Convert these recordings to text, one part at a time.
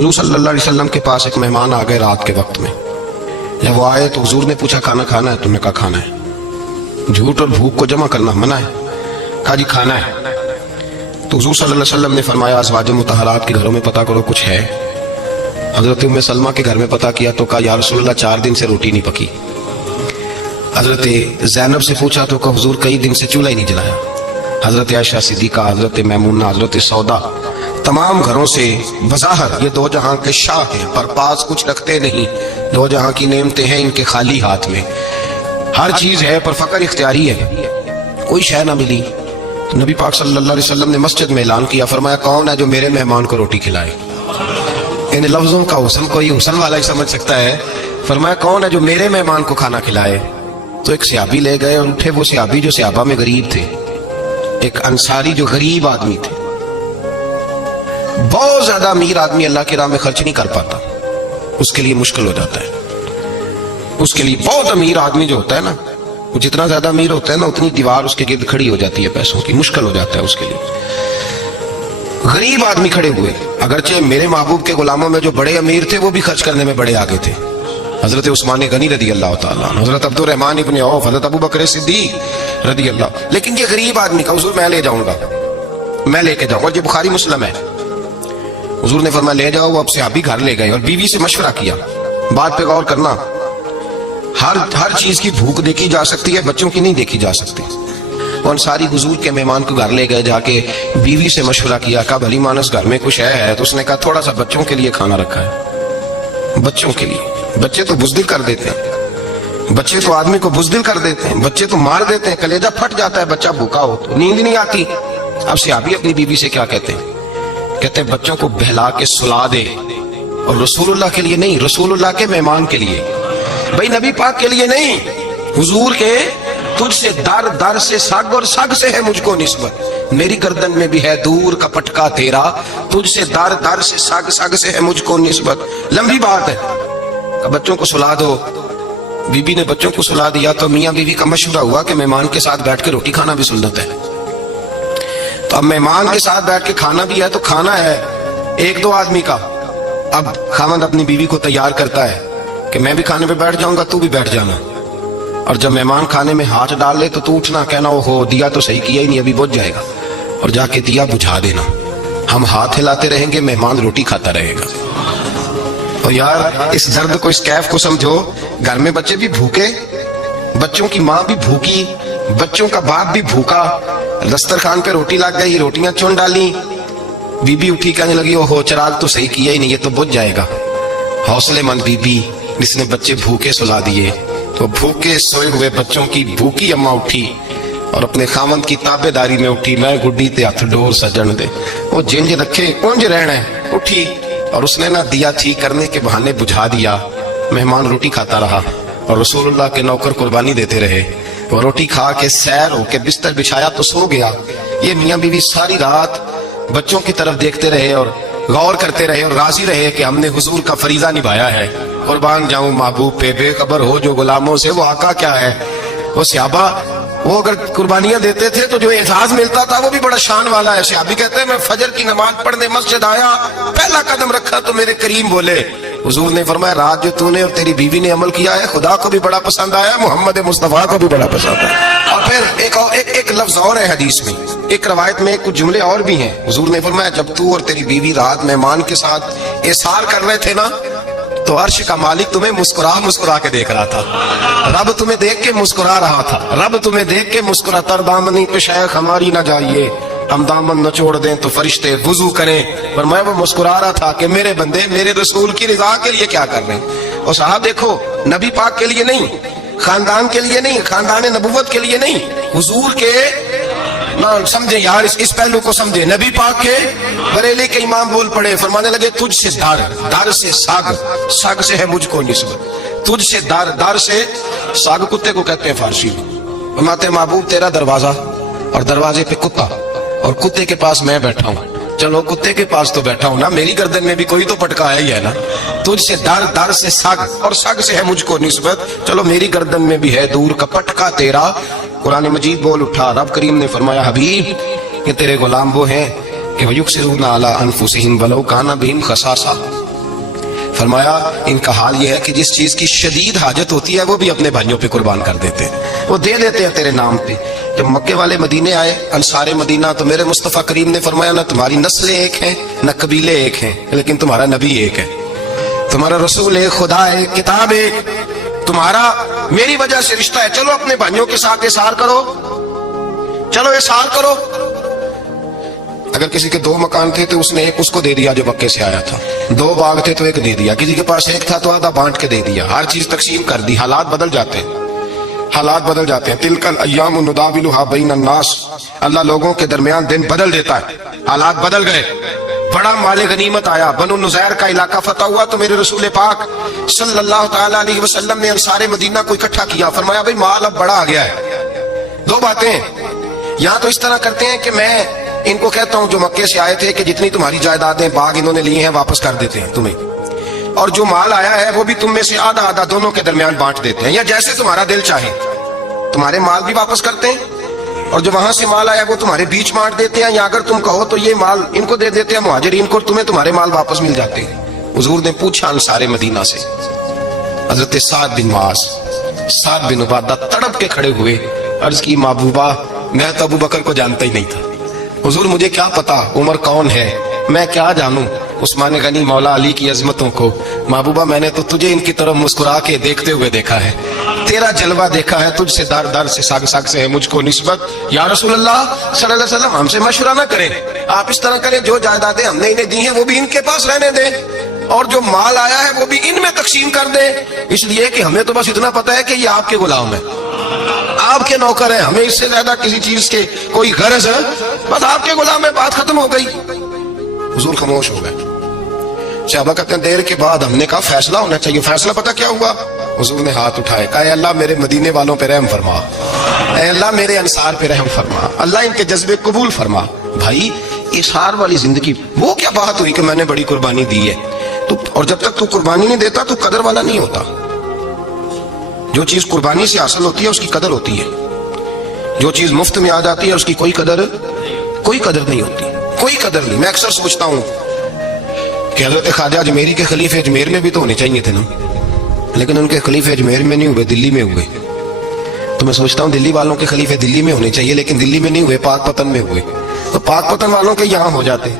حضور صلی اللہ علیہ وسلم کے پاس ایک مہمان آ گئے رات کے وقت میں. جب وہ آئے تو حضور نے پوچھا کھانا کھانا ہے؟ تم نے کہا کھانا ہے. جھوٹ اور بھوک کو جمع کرنا منع ہے. کہا جی کھانا ہے. تو حضور صلی اللہ علیہ وسلم نے فرمایا ازواج مطہرات کے گھروں میں پتہ کرو کچھ ہے. حضرت ام سلمہ کے گھر میں پتہ کیا تو کہا یا رسول اللہ 4 دن سے روٹی نہیں پکی. حضرت زینب سے پوچھا تو کہا حضور کئی دن سے چولہا ہی نہیں جلایا. حضرت عائشہ صدیقہ، حضرت میمونہ، حضرت سودا، تمام گھروں سے بظاہر یہ دو جہاں کے شاہ ہیں، پر پاس کچھ رکھتے نہیں. دو جہاں کی نعمتیں ہیں ان کے خالی ہاتھ میں. ہر چیز ہے پر فقر اختیاری ہے. کوئی شے نہ ملی. نبی پاک صلی اللہ علیہ وسلم نے مسجد میں اعلان کیا، فرمایا کون ہے جو میرے مہمان کو روٹی کھلائے؟ ان لفظوں کا حسن کوئی حسن والا ہی سمجھ سکتا ہے. فرمایا کون ہے جو میرے مہمان کو کھانا کھلائے؟ تو ایک صحابی لے گئے اور اٹھے. وہ صحابی جو صحابہ میں غریب تھے، ایک انصاری جو غریب آدمی تھے. بہت زیادہ امیر آدمی اللہ کی راہ میں خرچ نہیں کر پاتا، اس کے لیے مشکل ہو جاتا ہے. اس کے لیے بہت امیر آدمی جو ہوتا ہے نا، وہ جتنا زیادہ امیر ہوتا ہے نا اتنی دیوار اس کے گرد کھڑی ہو جاتی ہے پیسوں کی، مشکل ہو جاتا ہے اس کے لیے. غریب آدمی کھڑے ہوئے. اگرچہ میرے محبوب کے غلاموں میں جو بڑے امیر تھے وہ بھی خرچ کرنے میں بڑے آگے تھے. حضرت عثمان غنی رضی اللہ تعالیٰ عنہ، حضرت عبد الرحمن ابن عوف، حضرت ابو بکر صدیق رضی اللہ. لیکن یہ غریب آدمی کا حضور میں لے جاؤں گا، میں لے کے جاؤں. اور یہ بخاری مسلم ہے. حضور نے فرمایا لے جاؤ. وہ اب صحابی گھر لے گئے اور بیوی سے مشورہ کیا. بات پہ غور کرنا، ہر چیز کی بھوک دیکھی جا سکتی ہے، بچوں کی نہیں دیکھی جا سکتی. وہ انصاری حضور کے مہمان کو گھر لے گئے، جا کے بیوی سے مشورہ کیا. کہا بھلی مانس گھر میں کچھ ہے؟ تو اس نے کہا تھوڑا سا بچوں کے لیے کھانا رکھا ہے. بچوں کے لیے. بچے تو بزدل کر دیتے ہیں، بچے تو آدمی کو بزدل کر دیتے ہیں، بچے تو مار دیتے ہیں، کلیجہ پھٹ جاتا ہے بچہ بھوکا ہو تو، نیند نہیں آتی. اب صحابی اپنی بیوی سے کیا کہتے ہیں؟ کہتے ہیں بچوں کو بہلا کے سلا دے. اور رسول اللہ کے لیے نہیں، رسول اللہ کے مہمان کے لیے، بھائی نبی پاک کے لیے نہیں، حضور کے. تجھ سے در در سے سگ اور سگ سے ہے مجھ کو نسبت، میری گردن میں بھی ہے دور کا پٹکا تیرا. تجھ سے در در سے سگ سگ سے ہے مجھ کو نسبت. لمبی بات ہے. بچوں کو سلا دو. بی بی نے بچوں کو سلا دیا تو میاں بیوی کا مشورہ ہوا کہ مہمان کے ساتھ بیٹھ کے روٹی کھانا بھی سنت ہے. تو اب مہمان کے ساتھ بیٹھ کے کھانا بھی ہے تو کھانا ہے 1-2 آدمی کا. اب خاوند اپنی بیوی کو تیار کرتا ہے کہ میں بھی کھانے پہ بیٹھ جاؤں گا، تو بھی بیٹھ جانا. اور جب مہمان کھانے میں ہاتھ ڈال لے تو اٹھنا، کہنا اوہو دیا تو صحیح کیا ہی نہیں، ابھی بجھ جائے گا. اور جا کے دیا بجھا دینا. ہم ہاتھ ہلاتے رہیں گے، مہمان روٹی کھاتا رہے گا. اور یار اس درد کو، اس کیف کو سمجھو. گھر میں بچے بھی بھوکے، بچوں کی ماں بھی بھوکی، بچوں کا باپ بھی بھوکا. دسترخوان پہ روٹی لگ گئی، روٹیاں چن ڈالی. بی بی اٹھی کہنے لگی اوہو چراغ تو صحیح کیا ہی نہیں، یہ تو بجھ جائے گا. حوصلے مند بی بی جس نے بچے بھوکے سلا دیے. تو بھوکے سوئے ہوئے بچوں کی بھوکی اماں اٹھی اور اپنے خاوند کی تابع داری میں اٹھی. میں گڈی تے ہاتھ ڈور سجن دے، وہ جنج رکھے اونج رہنا ہے. اٹھی اور اس نے نہ دیا ٹھیک کرنے کے بہانے بجھا دیا. مہمان روٹی کھاتا رہا اور رسول اللہ کے نوکر قربانی دیتے رہے. وہ روٹی کھا کے سیر ہو کے بستر بچھایا تو سو گیا. یہ میاں بیوی ساری رات بچوں کی طرف دیکھتے رہے اور غور کرتے رہے اور راضی رہے کہ ہم نے حضور کا فریضہ نبھایا ہے. قربان جاؤں محبوب پہ، بے خبر ہو جو غلاموں سے وہ آقا کیا ہے. وہ صحابہ وہ اگر قربانیاں دیتے تھے تو جو اعزاز ملتا تھا وہ بھی بڑا شان والا ہے. صحابی کہتے ہیں میں فجر کی نماز پڑھنے مسجد آیا، پہلا قدم رکھا تو میرے کریم بولے. حضور نے فرمایا رات جو تو نے اور تیری بیوی نے عمل کیا ہے خدا کو بھی بڑا پسند آیا، محمد مصطفیٰ کو بھی بڑا پسند آیا. اور پھر ایک لفظ اور ہے حدیث میں، ایک روایت میں کچھ جملے اور بھی ہیں. حضور نے فرمایا جب تو اور تیری بیوی رات مہمان کے ساتھ احسار کر رہے تھے نا تو عرش کا مالک تمہیں مسکرا کے دیکھ رہا تھا. رب تمہیں دیکھ کے مسکرا رہا تھا. رب تمہیں دیکھ کے مسکرا. تر دامنی پہ شیخ ہماری نہ جائیے، ہم دامن نہ چھوڑ دیں تو فرشتے وضو کریں. پر میں وہ مسکرا رہا تھا کہ میرے بندے میرے رسول کی رضا کے لیے کیا کر رہے ہیں. اور صاحب دیکھو، نبی پاک کے لیے نہیں، خاندان کے لیے نہیں، خاندان نبوت کے لیے نہیں، حضور کے سمجھے یار، اس پہلو کو سمجھے. نبی پاک کے بریلی کے امام بول پڑے، فرمانے لگے تجھ سے در سے سگ سے ہے مجھ کو نسبت. تجھ سے در سے سگ کتے کو کہتے ہیں فارسی میں. فرماتے ہیں محبوب تیرا دروازہ اور دروازے پہ کتا اور کتے کے پاس میں بیٹھا ہوں. چلو کتے کے پاس تو بیٹھا ہوں نا، میری گردن میں بھی کوئی تو پٹکا ہے ہی ہے نا. تجھ سے در سے سگ اور سگ سے ہے مجھ کو نسبت. چلو میری گردن میں بھی ہے دور کا پٹکا تیرا. قرآن مجید بول اٹھا. رب کریم نے فرمایا حبیب یہ تیرے غلام وہ ہیں کہ وَيُكْسِرُونَ عَلَىٰ أَنفُسِهِمْ وَلَوْ كَانَ بِهِمْ خَصَاصَةٌ. फरमाया इनका हाल ये है कि जिस चीज की शदीद हाजत होती है वो भी अपने भाइयों पे कुर्बान कर देते हैं, वो दे देते हैं तेरे नाम पे। जब मक्के वाले मदीने आए, अंसारे मदीना, तो मेरे मुस्तफ़ा करीम ने फरमाया ना तुम्हारी नस्लें एक हैं न कबीले एक हैं, लेकिन तुम्हारा नबी एक है, तुम्हारा रसूल एक, खुदा एक, किताब एक, तुम्हारा मेरी वजह से रिश्ता है। चलो अपने भाइयों के साथ इसार करो, चलो इसार करो। अगर किसी के 2 मकान थे तो उसने एक उसको दे दिया जो मक्के से आया था, 2 बाग थे तो एक दे दिया, किसी के पास एक था तो आधा बांट के दे दिया, हर चीज तकसीम कर दी। हालात बदल जाते हैं, हालात बदल जाते हैं। तिलकल अय्यामु नुदाविलुहा बैनन नास, अल्लाह लोगों के दरमियान दिन बदल देता है। हालात बदल गए, बड़ा माले गनीमत आया, बनु नुज़ैर का इलाका फतह हुआ तो मेरे रसूल पाक सल्लल्लाहु तआला अलैहि वसल्लम ने अंसारे मदीना को इकट्ठा किया, फरमाया भाई माल अब बड़ा आ गया है। 2 बातें, या तो इस तरह करते हैं कि मैं इनको कहता हूं जो मक्के से आए थे कि जितनी तुम्हारी जायदादें बाग इन्होंने लिए हैं वापस कर देते हैं तुम्हें, और जो माल आया है वो भी तुम में से आधा आधा दोनों के दरमियान बांट देते हैं, या जैसे तुम्हारा दिल चाहे तुम्हारे माल भी वापस करते हैं और जो वहां से माल आया वो तुम्हारे बीच बांट देते हैं, या अगर तुम कहो तो ये माल इनको दे देते हैं मुहाजिरीन को, तुम्हें तुम्हारे माल वापस मिल जाते हैं। हुजूर ने पूछा अंसारे मदीना से, हजरत साद बिन मुआज, साद बिन उबादा तड़प के खड़े हुए, अर्ज की महबूबा मैं तो अबू बकर को जानता ही नहीं था, हुजूर मुझे क्या पता उमर कौन है, मैं क्या जानूं उस्मान गनी मौला अली की अजमतों को, महबूबा मैंने तो तुझे इनकी तरफ मुस्कुरा के देखते हुए देखा है, तेरा जलवा देखा है, तुझसे दर दर से साग साग से है मुझको निस्बत। या रसूल अल्लाह सल्लल्लाहु अलैहि वसल्लम हमसे मशवरा ना करें, आप इस तरह करें जो जायदादें हमने इन्हें दी हैं वो भी इनके पास रहने दें और जो माल आया है वो भी इनमें तकसीम कर दें, इसलिए कि हमें तो बस इतना पता है कि ये आपके गुलाम है, आपके नौकर है, हमें इससे ज्यादा किसी चीज के कोई गरज है, बस आपके गुलाम है, बात खत्म हो गई। हुजूर खामोश हो गए। सहाबा कहते हैं देर के बाद हमने कहा फैसला होना चाहिए, फैसला पता क्या हुआ? हुजूर ने हाथ उठाए, कहा अल्लाह मेरे मदीने वालों पे रहम फरमा, अल्लाह मेरे अंसार पे रहम फरमा, अल्लाह इनके जज्बे कबूल फरमा। भाई इसार वाली जिंदगी वो क्या बात हुई कि मैंने बड़ी कुर्बानी दी है, तो और जब तक तू कुर्बानी नहीं देता तो कदर वाला नहीं होता। जो चीज कुर्बानी से हासिल होती है उसकी कदर होती है, जो चीज मुफ्त में आ जाती है उसकी कोई कदर नहीं होती, कोई कदर नहीं। मैं अक्सर सोचता हूँ कि हजरत ख्वाजा अजमेरी के खलीफे अजमेर में भी तो होने चाहिए थे ना, लेकिन उनके खलीफे अजमेर में नहीं हुए, दिल्ली में हुए। तो मैं सोचता हूँ दिल्ली वालों के खलीफे दिल्ली में होने चाहिए, लेकिन दिल्ली में नहीं हुए, पाकपतन में हुए। तो पाकपतन वालों के यहाँ हो जाते,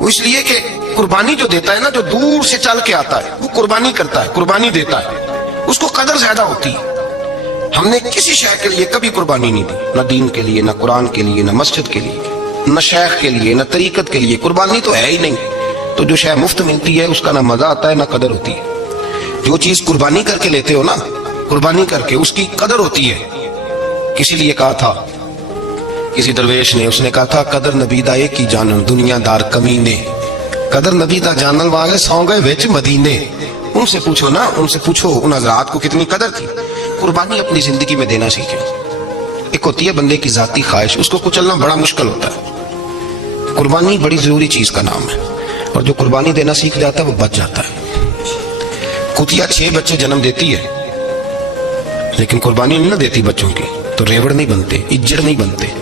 वो इसलिए कि कुर्बानी जो देता है ना, जो दूर से चल के आता है वो कुर्बानी करता है, कुर्बानी देता है, उसको कदर ज्यादा होती है। हमने किसी शय के लिए कभी कुर्बानी नहीं दी, न दीन के लिए, न कुरान के लिए, न मस्जिद के लिए, न शेख के लिए, न तरीकत के लिए, कुर्बानी तो है ही नहीं। तो जो शय मुफ्त मिलती है उसका ना मजा आता है ना कदर होती है। जो चीज कुर्बानी करके लेते हो ना, कुर्बानी करके उसकी कदर होती है। किसी लिए कहा था, किसी दरवेश ने, उसने कहा था कदर नबीदा एक की जानन दुनियादार कमीने, कदर नबीदा जानन वाले सौ गए विच मदीने। उनसे पूछो ना, उनसे पूछो उन हजरात को कितनी कदर थी। कुर्बानी अपनी जिंदगी में देना सीखे। एक होती है बंदे की जाती ख्वाहिश, उसको कुचलना बड़ा मुश्किल होता है। कुर्बानी बड़ी जरूरी चीज का नाम है, और जो कुर्बानी देना सीख जाता है वो बच जाता है। कुतिया 6 बच्चे जन्म देती है, लेकिन कुर्बानी नहीं ना देती बच्चों की, तो रेवड़ नहीं बनते, इज्जड़ नहीं बनते।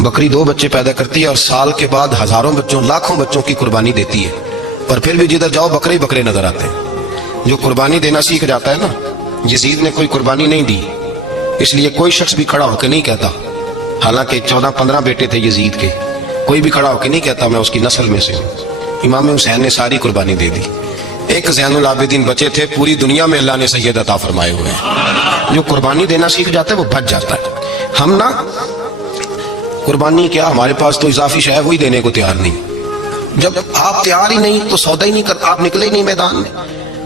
बकरी 2 बच्चे पैदा करती है और साल के बाद हजारों बच्चों, लाखों बच्चों की कुर्बानी देती है, पर फिर भी जिधर जाओ बकरे बकरे नजर आते हैं। जो कुर्बानी देना सीख जाता है ना, यजीद ने कोई कुर्बानी नहीं दी, इसलिए कोई शख्स भी खड़ा होकर नहीं कहता, हालांकि 14-15 बेटे थे यजीद के, कोई भी खड़ा होकर नहीं कहता मैं उसकी नस्ल में से हूँ। इमाम हुसैन ने सारी कुर्बानी दे दी। एक ज़ैनुल आबिदीन बचे थे, पूरी दुनिया में अल्लाह ने सैयद अता फरमाए हुए हैं। जो कुर्बानी देना सीख जाता है वो बच जाता है। हम ना कुर्बानी क्या, हमारे पास तो इजाफी शय वही देने को तैयार नहीं। जब आप तैयार ही नहीं तो सौदा ही नहीं कर, आप निकले ही नहीं मैदान में,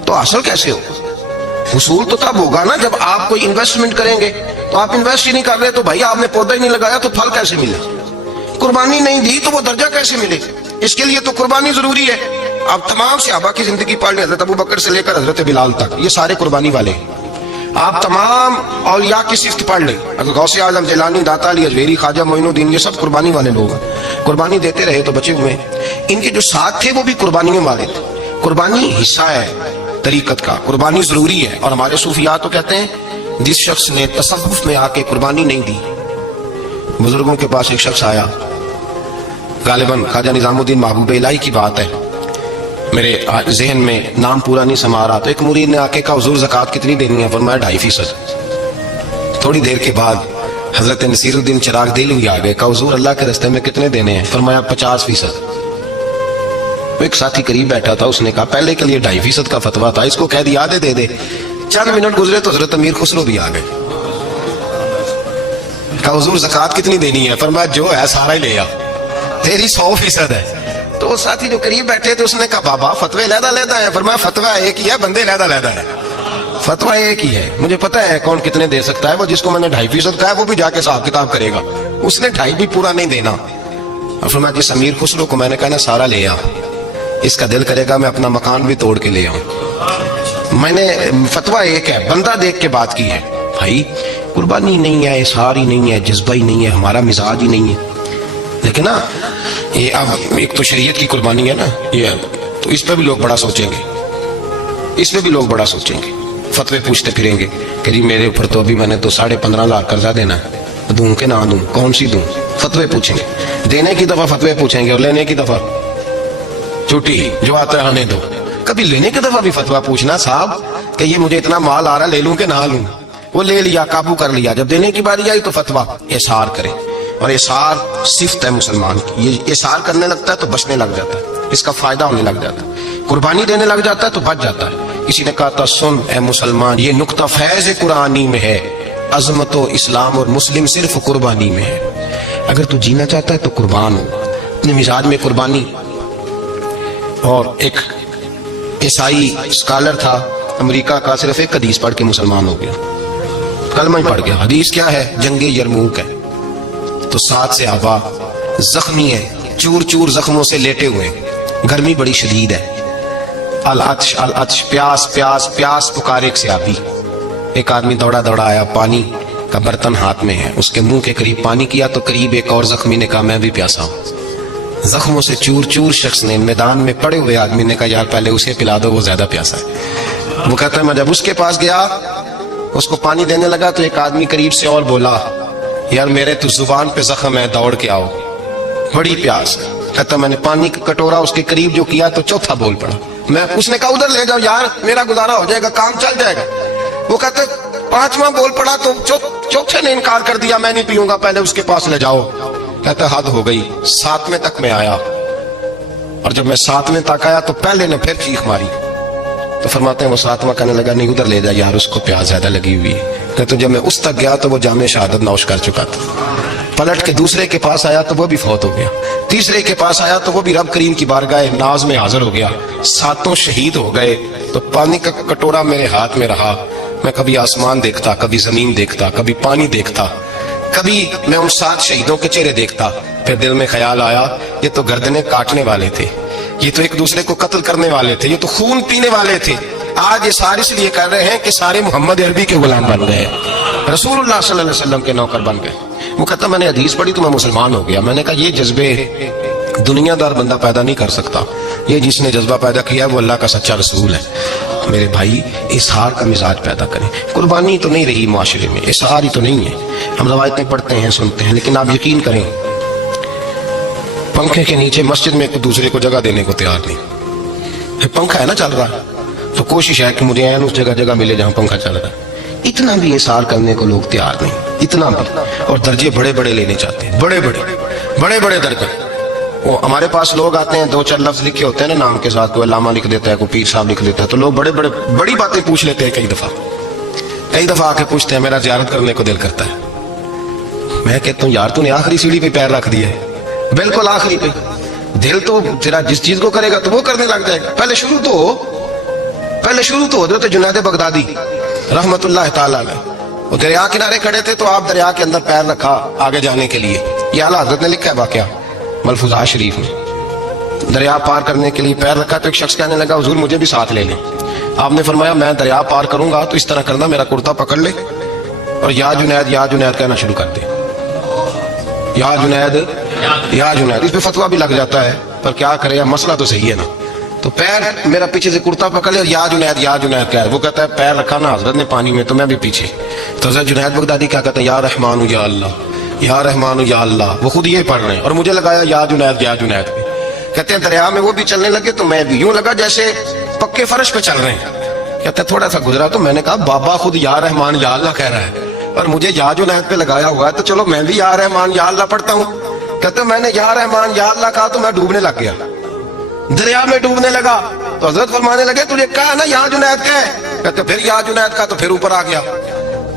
तो हासिल कैसे हो? हुसूल तो तब होगा ना जब आप कोई इन्वेस्टमेंट करेंगे। तो आप इन्वेस्ट ही नहीं कर रहे तो भाई आपने पौधा ही नहीं लगाया तो फल कैसे मिले? कुर्बानी नहीं दी तो वो दर्जा कैसे मिले? इसके लिए तो कुर्बानी जरूरी है। आप तमाम सहाबा की जिंदगी पढ़ लें, हजरत अबू बकर से लेकर हजरत बिलाल तक, ये सारे कुर्बानी वाले। आप तमाम औलिया की सिफ्त पढ़ लें, अगर गौसे आजम, जिलानी, दाता अली, अजमेरी, ख्वाजा मोइनुद्दीन, ये सब कुर्बानी वाले लोग हैं। कुर्बानी देते रहे तो बचे हुए। इनके जो साथ थे वो भी कुर्बानियों वाले थे। कुर्बानी हिस्सा है तरीकत का, कुर्बानी जरूरी है। और हमारे सूफिया तो कहते हैं जिस शख्स ने तसव्वुफ में आके कुर्बानी नहीं दी, बुजुर्गों के पास एक शख्स आया, गालिबन ख्वाजा निजामुद्दीन महबूब इलाही की बात है, میرے ذہن میں نام پورا نہیں سما رہا، تو ایک مرید نے آ کے کہا حضور زکوٰۃ کتنی دینی ہے؟ فرمایا 2.5%۔ تھوڑی دیر کے بعد حضرت نصیر الدین چراغ دہلوی آ گئے، کہا حضور اللہ کے راستے میں کتنے دینے ہیں؟ فرمایا 50%۔ ایک ساتھی قریب بیٹھا تھا، اس نے کہا پہلے کے لیے 2.5% کا فتویٰ تھا، اس کو کہہ دیا دے دے۔ چند منٹ گزرے تو حضرت امیر خسرو بھی آ گئے، کہا حضور زکوٰۃ کتنی دینی ہے؟ فرمایا جو ہے سارا ہی لے آ، تیری 100% ہے۔ تو وہ ساتھی جو قریب بیٹھے تھے اس نے کہا بابا فتوے علیحدہ علیحدہ ہے۔ فرمایا فتویٰ ایک ہی ہے، بندے علیحدہ علیحدہ ہے، فتویٰ ایک ہی ہے، مجھے پتا ہے کون کتنے دے سکتا ہے، وہ جس کو میں نے 2.5% کہا ہے وہ بھی جا کے حساب کتاب کرے گا، اس نے 2.5 بھی پورا نہیں دینا۔ اور فرمایا جس امیر خسرو کو میں نے کہا نا سارا لے آ، اس کا دل کرے گا میں اپنا مکان بھی توڑ کے لے آؤں۔ میں نے فتویٰ ایک ہے، بندہ دیکھ کے بات کی ہے۔ بھائی قربانی نہیں ہے، اظہار ہی نہیں ہے، جذبہ ہی نہیں ہے، ہمارا مزاج ہی نہیں ہے، لیکن نا یہ اب ایک تو شریعت کی قربانی ہے نا یہ، تو اس پہ بھی لوگ بڑا سوچیں گے، اس پہ بھی لوگ بڑا سوچیں گے، فتوے پوچھتے پھریں گے کہ جی میرے اوپر تو ابھی میں نے تو 15,500 قرضہ دینا ہے، دوں کہ نہ دوں، کون سی دوں؟ فتوے پوچھیں گے، دینے کی دفعہ فتوے پوچھیں گے اور لینے کی دفعہ چھٹی جو آتا ہے آنے دو۔ کبھی لینے کی دفعہ بھی فتویٰ پوچھنا صاحب کہ یہ مجھے اتنا مال آ رہا لے لوں کہ نہ لوں، وہ لے لیا قابو کر لیا، جب دینے کی باری آئی تو فتویٰ اظہار کرے، اور اظہار صفت ہے مسلمان کی، یہ اظہار کرنے لگتا ہے تو بچنے لگ جاتا ہے، اس کا فائدہ ہونے لگ جاتا ہے، قربانی دینے لگ جاتا ہے تو بچ جاتا ہے۔ کسی نے کہا تھا سن اے مسلمان یہ نقطہ فیض قرآنی میں ہے، عظمت و اسلام اور مسلم صرف قربانی میں ہے، اگر تو جینا چاہتا ہے تو قربان ہو، اپنے مزاج میں قربانی۔ اور ایک عیسائی اسکالر تھا امریکہ کا، صرف ایک حدیث پڑھ کے مسلمان ہو گیا، کلمہ ہی پڑھ گیا۔ حدیث کیا ہے؟ جنگ یرموک ہے، تو 7 صحابہ زخمی ہیں، چور چور زخموں سے لیٹے ہوئے، گرمی بڑی شدید ہے، العطش العطش، پیاس پیاس پیاس پکارے ایک صحابی۔ ایک آدمی دوڑا دوڑا آیا، پانی کا برتن ہاتھ میں ہے، اس کے منہ کے قریب پانی کیا تو قریب ایک اور زخمی نے کہا میں بھی پیاسا ہوں۔ زخموں سے چور چور شخص نے، میدان میں پڑے ہوئے آدمی نے کہا یار پہلے اسے پلا دو، وہ زیادہ پیاسا ہے۔ وہ کہتا ہے میں جب اس کے پاس گیا اس کو پانی دینے لگا تو ایک آدمی قریب سے اور بولا یار میرے تو زبان پہ زخم ہے، دوڑ کے آؤ، بڑی پیاس ہے۔ کہتا میں نے پانی کا کٹورا اس کے قریب جو کیا تو چوتھا بول پڑا، اس نے کہا ادھر لے جاؤ یار میرا گزارا ہو جائے گا، کام چل جائے گا۔ وہ کہتا 5واں بول پڑا تو چوتھے نے انکار کر دیا، میں نہیں پیوں گا، پہلے اس کے پاس لے جاؤ۔ کہتا حد ہو گئی، 7ویں تک میں آیا، اور جب میں 7ویں تک آیا تو پہلے نے پھر چیخ ماری، تو فرماتے ہیں وہ 7واں کہنے لگا نہیں ادھر لے جا یار اس کو پیاس زیادہ لگی ہوئی ہے۔ کہتے جب میں اس تک گیا تو وہ جام شہادت نوش کر چکا تھا، پلٹ کے دوسرے کے پاس آیا تو وہ بھی فوت ہو گیا، تیسرے کے پاس آیا تو وہ بھی رب کریم کی بارگاہ ناز میں حاضر ہو گیا، 7 شہید ہو گئے۔ تو پانی کا کٹورا میرے ہاتھ میں رہا، میں کبھی آسمان دیکھتا، کبھی زمین دیکھتا، کبھی پانی دیکھتا، کبھی میں ان 7 شہیدوں کے چہرے دیکھتا، پھر دل میں خیال آیا یہ تو گردنیں کاٹنے والے تھے، یہ تو ایک دوسرے کو قتل کرنے والے تھے، یہ تو خون پینے والے تھے، آج یہ سارے اس لیے کر رہے ہیں کہ سارے محمد عربی کے غلام بن گئے، رسول اللہ صلی اللہ علیہ وسلم کے نوکر بن گئے۔ وہ کہتا میں نے حدیث پڑھی تو میں مسلمان ہو گیا۔ میں نے کہا یہ جذبے دنیا دار بندہ پیدا نہیں کر سکتا، یہ جس نے جذبہ پیدا کیا ہے وہ اللہ کا سچا رسول ہے۔ میرے بھائی اظہار کا مزاج پیدا کریں، قربانی تو نہیں رہی معاشرے میں، اظہار ہی تو نہیں ہے، ہم روایتیں پڑھتے ہیں سنتے ہیں، لیکن آپ یقین کریں پنکھے کے نیچے مسجد میں ایک دوسرے کو جگہ دینے کو تیار نہیں، پنکھا ہے نا چل رہا تو کوشش ہے کہ مجھے اس جگہ ملے جہاں پنکھا چل رہا ہے، اتنا بھی اظہار کرنے کو لوگ تیار نہیں، اتنا بھی، اور درجے بڑے بڑے لینے چاہتے ہیں، بڑے بڑے درجے۔ وہ ہمارے پاس لوگ آتے ہیں 2-4 لفظ لکھے ہوتے ہیں نا نام کے ساتھ، کوئی علامہ لکھ دیتا ہے، کوئی پیر صاحب لکھ دیتا ہے، تو لوگ بڑی باتیں پوچھ لیتے ہیں، کئی دفعہ آ کے پوچھتے ہیں میرا زیارت کرنے کو دل کرتا ہے۔ میں کہتا ہوں یار تو نے آخری سیڑھی پہ پیر رکھ دیا ہے، بالکل آخری پہ، دل تو تیرا جس چیز کو کرے گا تو وہ کرنے لگ جائے گا، پہلے شروع تو ہو۔ حضرت جنید بغدادی رحمت اللہ تعالیٰ علیہ، وہ دریا کنارے کھڑے تھے تو آپ دریا کے اندر پیر رکھا آگے جانے کے لیے، یہ اعلیٰ حضرت نے لکھا ہے واقعہ ملفوظات شریف میں، دریا پار کرنے کے لیے پیر رکھا تو ایک شخص کہنے لگا حضور مجھے بھی ساتھ لے لیں۔ آپ نے فرمایا میں دریا پار کروں گا تو اس طرح کرنا میرا کرتا پکڑ لے اور یا جنید کہنا شروع کر دے، یا جنید، اس پہ فتویٰ بھی لگ جاتا ہے پر کیا کرے، مسئلہ تو صحیح ہے نا، تو پیر میرا پیچھے سے کرتا پکڑ لے اور یا جنید کہہ، وہ کہتا ہے پیر رکھا نا حضرت نے پانی میں تو میں بھی پیچھے، تو حضرت جنید بغدادی کیا کہتا ہے یا رحمان یا اللہ، یا رحمان یا اللہ، وہ خود یہ پڑھ رہے ہیں اور مجھے لگایا یا جنید پہ، कहते हैं दरिया में वो भी चलने लगे तो मैं भी, यूं लगा जैसे पक्के फर्श पे चल रहे हैं। कहते हैं थोड़ा सा गुजरा तो मैंने कहा बाबा खुद या रहमान या अल्लाह कह रहा है और मुझे या जुनैद पे लगाया हुआ है, तो चलो मैं भी या रहमान या अल्लाह पढ़ता हूँ। कहते मैंने या रहमान या अल्लाह कहा तो मैं डूबने लग गया, दरिया में डूबने लगा। तो हजरत फरमाने लगे तुझे कहा ना या जुनैद का है। कहते फिर या जुनैद का, तो फिर ऊपर आ गया।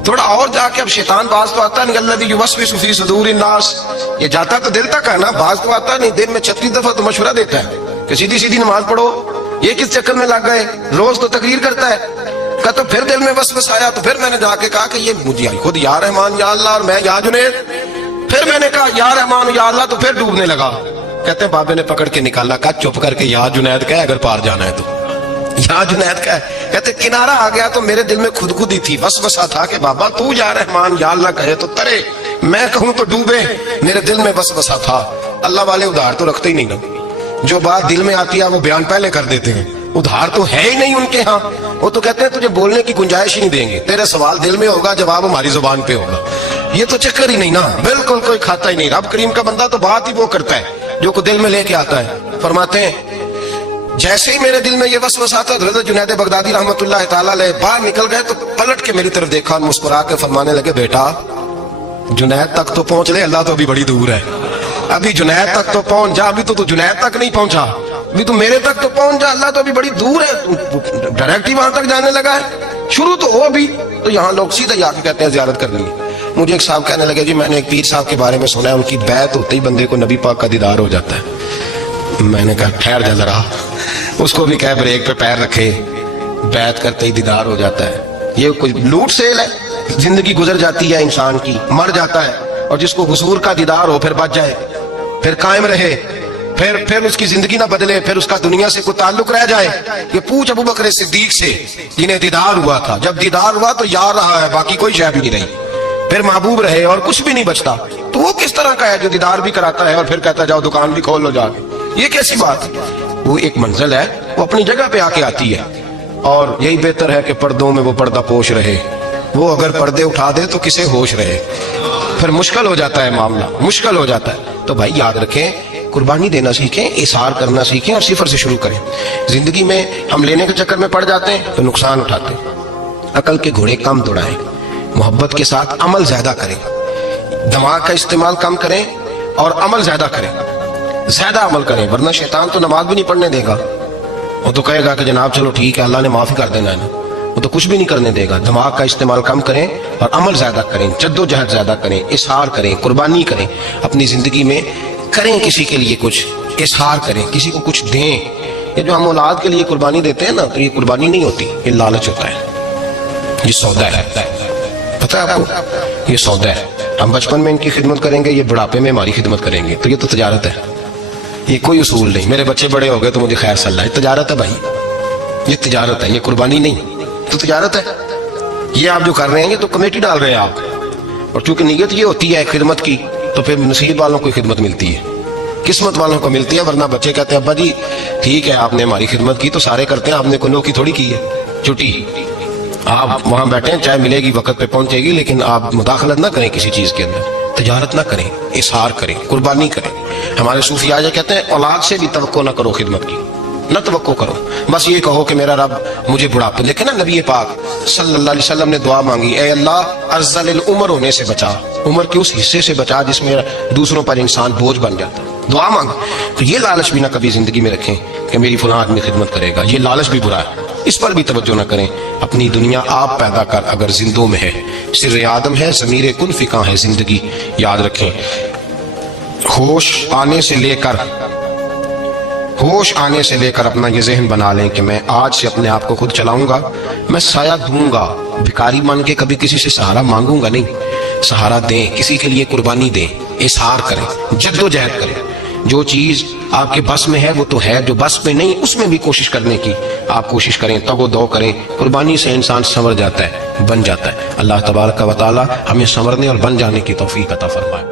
थोड़ा और जाके अब शैतान बाज तो आता नहीं, अल्लाज़ी युवस्विसु फी सुदूरिन नास, ये जाता तो दिल तक है ना, बाज तो आता नहीं। दिन में 36 दफा तो मशवरा देता है कि सीधी सीधी नमाज पढ़ो, ये किस चक्कर में लग गए, रोज तो तकरीर करता है। कहता तो फिर दिल में वसवस आया, तो फिर मैंने जाके कहा कि ये मुझे खुद या रहमान या अल्लाह और मैं या जुनैद। फिर मैंने कहा या रहमान या अल्लाह, तो फिर डूबने लगा। कहते हैं बाबे ने पकड़ के निकाला, कहा चुप करके या जुनैद का है, अगर पार जाना है तो या जुनैद का है। कहते किनारा आ गया तो मेरे दिल में खुदगुदी थी, वसवसा था कि बाबा तू या रहमान या अल्लाह कहे तो तरे, मैं कहूं तो डूबे। मेरे दिल में वसवसा था। अल्लाह वाले उधार तो रखते ही नहीं ना, जो बात दिल में आती है वो बयान पहले कर देते हैं, उधार तो है ही नहीं उनके यहाँ। वो तो कहते हैं तुझे बोलने की गुंजाइश ही नहीं देंगे, तेरा सवाल दिल में होगा, जवाब हमारी जुबान पे होगा। ये तो चक्कर ही नहीं ना, बिल्कुल कोई खाता ही नहीं। रब करीम का बंदा तो बात ही वो करता है जो को दिल में लेके आता है। फरमाते हैं जैसे ही मेरे दिल में ये वसवसा आता, हज़रत जुनैद बगदादी रहमतुल्लाह तआला अलैह बाहर निकल गए तो पलट के मेरी तरफ देखा और मुस्कुरा के फरमाने लगे बेटा जुनैद तक तो पहुंच ले, अल्लाह तो अभी बड़ी दूर है। अभी जुनैद तक तो पहुंच जा, अभी तो तू जुनैद तक नहीं पहुंचा, अभी तू मेरे तक तो पहुंच जा, अल्लाह तो अभी बड़ी दूर है, तू डायरेक्ट ही वहां तक जाने लगा है, शुरू तो हो अभी। तो यहाँ लोग सीधा जाके कहते हैं जियारत करनी है। मुझे एक साहब कहने लगे जी मैंने एक पीर साहब के बारे में सुना है, उनकी बैत होते ही बंदे को नबी पाक का दीदार हो जाता है। मैंने कहा ठहर जा जरा, उसको भी कह ब्रेक पे पैर रखे, बैत करते ही दीदार हो जाता है। ये कोई लूट सेल है, जिंदगी गुजर जाती है इंसान की, मर जाता है, और जिसको हुजूर का दीदार हो फिर बच जाए, फिर कायम रहे, फिर उसकी जिंदगी ना बदले, फिर उसका दुनिया से कोई ताल्लुक रह जाए। ये पूछ अबू बकर सिद्दीक से जिन्हें दीदार हुआ था, जब दीदार हुआ तो यार रहा है, बाकी कोई शय भी नहीं रही, फिर महबूब रहे और कुछ भी नहीं बचता। तो वो किस तरह का है जो दीदार भी कराता है और फिर कहता है जाओ दुकान भी खोल लो जाके, ये कैसी बात है? वो एक मंजिल है, वो अपनी जगह पे आके आती है। और यही बेहतर है कि पर्दों में वो पर्दा पोश रहे, वो अगर पर्दे उठा दे तो किसे होश रहे, फिर मुश्किल हो जाता है मामला, मुश्किल हो जाता है। तो भाई याद रखें, कुर्बानी देना सीखें, इसार करना सीखें और सिफर से शुरू करें। जिंदगी में हम लेने के चक्कर में पड़ जाते हैं तो नुकसान उठाते हैं। अकल के घोड़े कम दौड़ाएं, मोहब्बत के साथ अमल ज्यादा करें, दिमाग का इस्तेमाल कम करें और अमल ज्यादा करें, ज्यादा अमल करें, वरना शैतान तो नमाज भी नहीं पढ़ने देगा। वो तो कहेगा कि जनाब चलो ठीक है अल्लाह ने माफी कर देना है ना, वो तो कुछ भी नहीं करने देगा। दिमाग का इस्तेमाल कम करें और अमल ज्यादा करें, जद्दोजहद ज्यादा करें, इशार करें, कुर्बानी करें, अपनी जिंदगी में करें, किसी के लिए कुछ इशार करें, किसी को कुछ दें। ये जो हम औलाद के लिए कुर्बानी देते हैं ना, तो ये कुर्बानी नहीं होती, ये लालच होता है, ये सौदा है, पता है आपको, ये सौदा है। हम बचपन में इनकी खिदमत करेंगे, ये बुढ़ापे में हमारी खिदमत करेंगे, तो ये तो तजारत है, ये कोई उसूल नहीं। मेरे बच्चे बड़े हो गए तो मुझे खैर सल्ला, ये तजारत है भाई, ये तजारत है, ये कुर्बानी नहीं, तो तजारत है। ये आप जो कर रहे हैं ये तो कमेटी डाल रहे हैं आप, और चूंकि नीयत ये होती है खिदमत की, तो फिर नसीब वालों को खिदमत मिलती है, किस्मत वालों को मिलती है। वरना बच्चे कहते हैं अब्बा जी ठीक है आपने हमारी खिदमत की, तो सारे करते हैं, आपने कोनो की थोड़ी की है छुट्टी। आप वहां बैठे, चाय मिलेगी वक्त पे पहुंचेगी, लेकिन आप मुदाखलत ना करें किसी चीज के अंदर, तजारत ना करें, इशार करें, कुर्बानी करें। हमारे सूफी आजा कहते हैं औलाद से भी तवक्को ना करो, खिदमत की न तवक्को करो, बस ये कहो कि मेरा रब मुझे बुढ़ापे, लेकिन ना नबी पाक सल्लल्लाहु अलैहि वसल्लम ने दुआ मांगी, ए अल्लाह अज़्ज़ल उम्र होने से बचा, उम्र के उस हिस्से से बचा जिसमें दूसरों पर इंसान बोझ बन जाता, दुआ मांग। तो ये लालच भी ना कभी जिंदगी में रखें कि मेरी फलां आदमी खिदमत करेगा, ये लालच भी बुरा है, इस पर भी तवज्जो ना करें। अपनी दुनिया आप पैदा कर, अगर जिंदों में है, सिर्र आदम है, ज़मीर कुन फिका है जिंदगी, याद रखें। होश आने से लेकर अपना ये जहन बना लें कि मैं आज से अपने आप को खुद चलाऊंगा, मैं साया दूंगा, भिखारी मान के कभी किसी से सहारा मांगूंगा नहीं, सहारा दें, किसी के लिए कुर्बानी दें, इशार करें, जद्दोजहद करें। जो चीज आपके बस में है वो तो है, जो बस में नहीं उसमें भी कोशिश करने की आप कोशिश करें, तगो-दो करें। कुर्बानी से इंसान संवर जाता है, बन जाता है। अल्लाह तबारक व तआला हमें संवरने और बन जाने की तौफीक अता फरमाए।